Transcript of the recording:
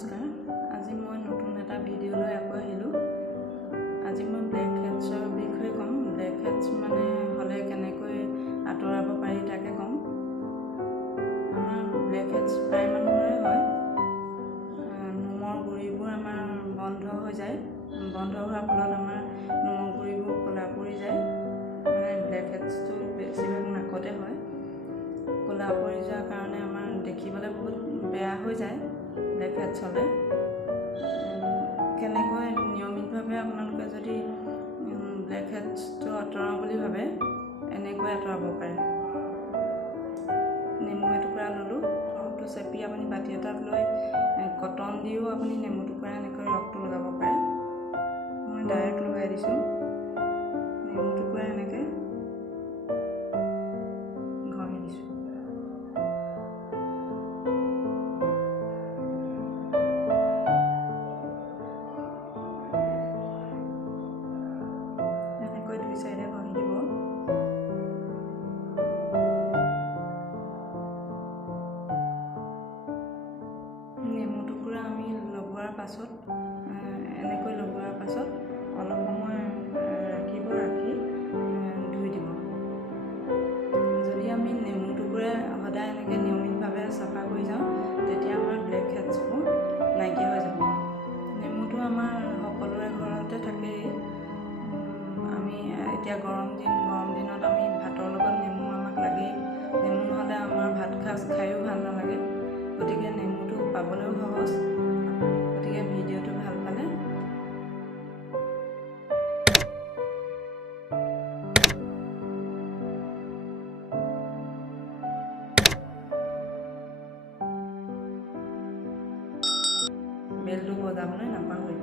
নমস্কাৰ। আজি মই নতুন এটা ভিডিঅ'লৈ আকৌ আহিলোঁ। আজি মই ব্লেক হেডছৰ বিষয়ে ক'ম। ব্লেক হেডছ মানে হ'লে কেনেকৈ আঁতৰাব পাৰি তাকে ক'ম। আমাৰ ব্লেক হেডছ প্ৰায় মানুহৰে হয়। নোমৰ গুৰিবোৰ আমাৰ বন্ধ হৈ যায়। বন্ধ হোৱাৰ ফলত আমাৰ নোমৰ গুৰিবোৰ ক'লা পৰি যায়। মানে ব্লেক হেডছটো বেছিভাগ নাকতে হয়। ক'লা পৰি যোৱাৰ কাৰণে আমাৰ দেখিবলৈ বহুত বেয়া হৈ যায়। ব্লেক হেডছ হ'লে কেনেকৈ নিয়মিতভাৱে আপোনালোকে যদি ব্লেক হেডছটো আঁতৰাওঁ বুলি ভাবে, এনেকৈ আঁতৰাব পাৰে। নেমু এটুকুৰা ল'লোঁ, ৰসটো চেপি আপুনি বাতি এটাত লৈ কটন দিও আপুনি নেমু টুকুৰা এনেকৈ ৰসটো লগাব পাৰে। মই ডাইৰেক্ট লগাই দিছোঁ। নেমু টুকুৰা এনেকৈ ঘঁহি দিছোঁ। এনেকৈ দুই চাইডে ঘঁহি দিব। নেমু টুকুৰা আমি লগোৱাৰ পাছত এনেকৈ লগোৱাৰ পাছত অলপ সময় ৰাখিব, ৰাখি ধুই দিব। যদি আমি নেমু টুকুৰা সদায় এনেকৈ নিয়মিতভাৱে চাফা কৰি যাওঁ, তেতিয়া আমাৰ ব্লেক হেডছবোৰ নাইকিয়া হৈ যাব। নেমুটো আমাৰ সকলোৰে ঘৰতে থাকেই। আমি এতিয়া গৰম দিনত আমি ভাতৰ লগত নেমু আমাক লাগেই। নেমু নহ'লে আমাৰ ভাত সাজ খায়ো ভাল নালাগে। গতিকে নেমুটো পাবলৈও সহজ। গতিকে ভিডিঅ'টো ভাল পালে বেলটো বজাবলৈ নাপাহৰিব।